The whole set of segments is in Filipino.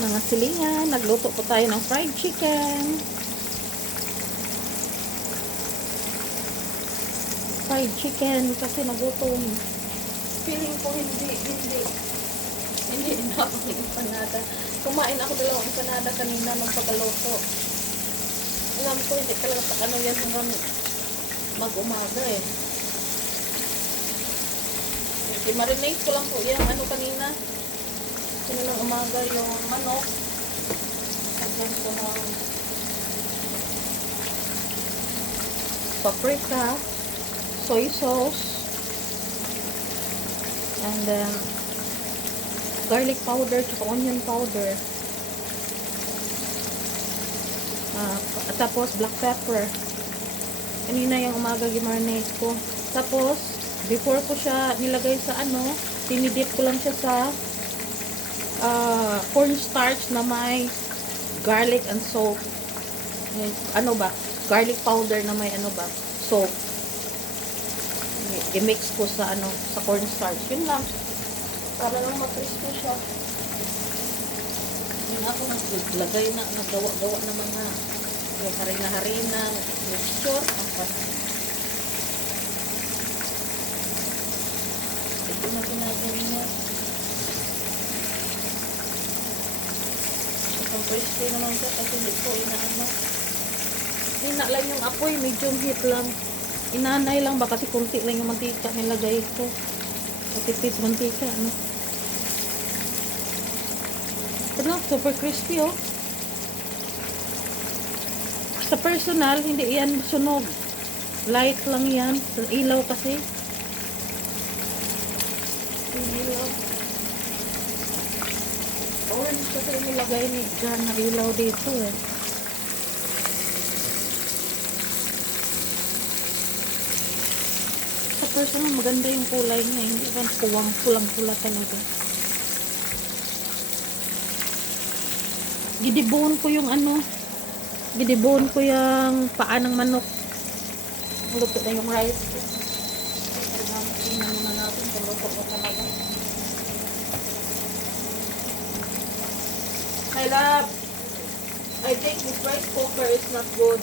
Mga silingan, nagluto po tayo ng fried chicken. Fried chicken kasi nagutom. Feeling ko hindi na ako ng empanada. Kumain ako 2 empanada kanina magpapaluto. Alam ko hindi talaga sa ano yan hanggang mag-umaga eh. Marinate ko lang po yung ano kanina. Kanilang umaga yung manok. Hanggang ko ng paprika, soy sauce, and then garlic powder, tsaka onion powder. Tapos black pepper. Kanina yung umaga gimarinate ko. Tapos before ko siya nilagay sa ano, tinidip ko lang siya sa cornstarch na may garlic and salt. Ano ba? Garlic powder na may ano ba? Salt. I-mix ko sa ano, sa cornstarch. Yun lang. Para lang ma-crispy siya. Yun ako naglagay na, nagawa-gawa ng mga harina-harina, mixture. Ito na ginagawa niya. Itong crispy naman siya kasi hindi ko inaano. Hina lang yung apoy, medium heat lang. Inanay lang ba kasi kunti lang yung mantika nilagay ko. Matipid mantika, ano. Pero super crispy, oh. Sa personal, hindi yan sunog. Light lang yan. Sa ilaw kasi. Ilaw. Orange kasi nilagay ni Jan na ilaw dito, eh. Sa personal, maganda yung kulay niya. Hindi ba pulang-pula talaga. Gidibon ko yung ano. Gidibon ko yung paa ng manok. Luto na yung rice. Tingnan muna natin kung luto ko talaga. My love, I think this rice cooker is not good.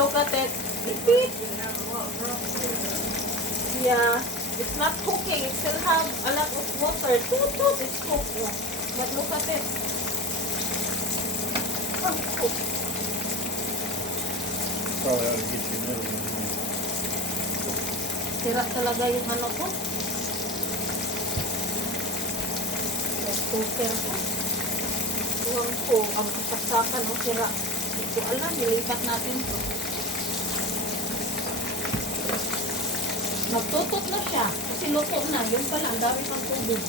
Look at it. Yeah, it's not cooking. It still have a lot of water. Toot, it's cooked. But look at it. Probably ought to get you another one. Sira talaga yung ano ko. Yung cooker ko. Tuwang ko, ang saksakan o sira. Hindi ko alam, nilipat natin to. Nagtutot na siya. Kasi luto na. Yun pala, ang dami pang tubig.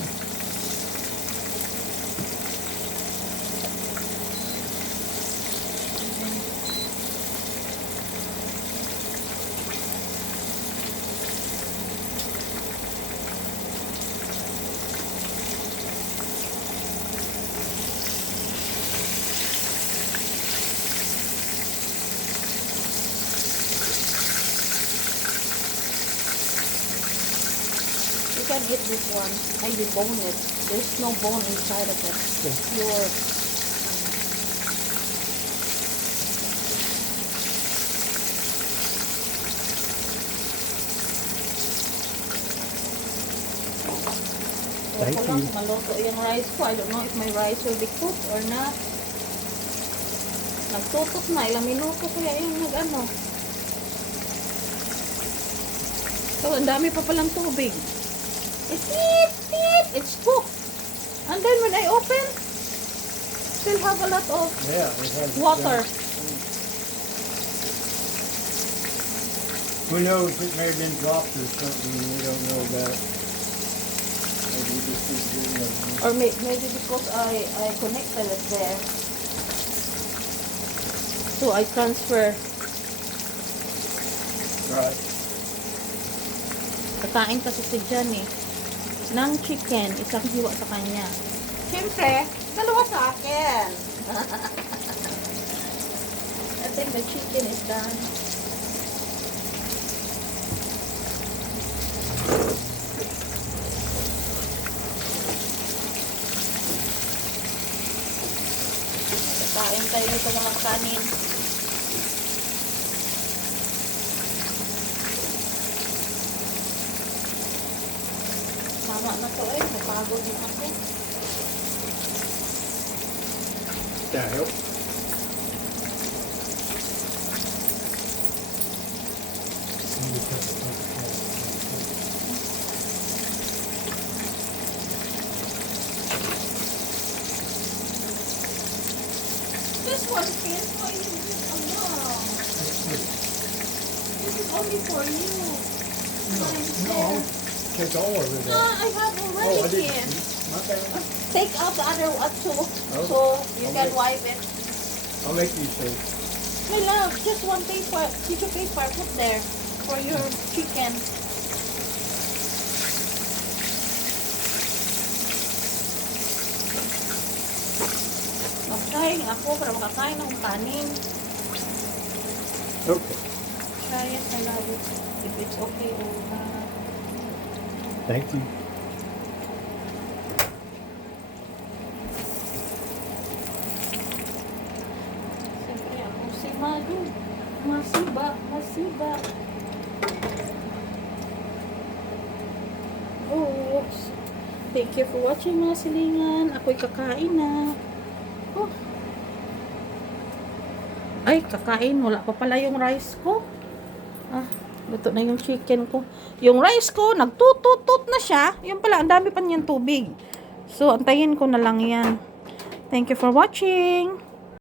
You can eat this one. I debone it. There's no bone inside of it. It's pure. Wala ko lang maluto yung rice ko. I don't know if my rice will be cooked or not. Nagtutok na. Ilang minuto kaya yung nag-ano. So, ang dami pa palang tubig. It's cooked. And then when I open, still have a lot of water. Who knows? It may have been dropped or something. We don't know about it. Maybe we just didn't do nothing. Or maybe because I connected it there. So I transfer. Right. Kakain kasi si Jan eh. Ng chicken, isang hiwa sa kanya. Siyempre, 2 sa akin. I think the chicken is done. Kain tayo sa mga kanin. Tama na to eh. Napagod yung ako. That help? This one is for you. Wow. This is only for you. No, take all of it out. I have Oh, I already didn't. here. My bad. Take out the other one too. Oh, So you can okay. wipe it. I'll make you safe. My love, just one paper, tissue paper, put there for your chicken. Magkain ako para makakain ng kanin. Okay. Try it, my love, if it's okay or not. Thank you. Siyempre ako si Magu. Masiba, masiba. Oops. Thank you for watching mga silingan. Ako'y kakain na. Oh. Ay, kakain. Wala pa pala yung rice ko. Ah, luto na yung chicken ko. Yung rice ko, nagtututut na siya. Yung pala, ang dami pa niyang tubig. So, antayin ko na lang yan. Thank you for watching.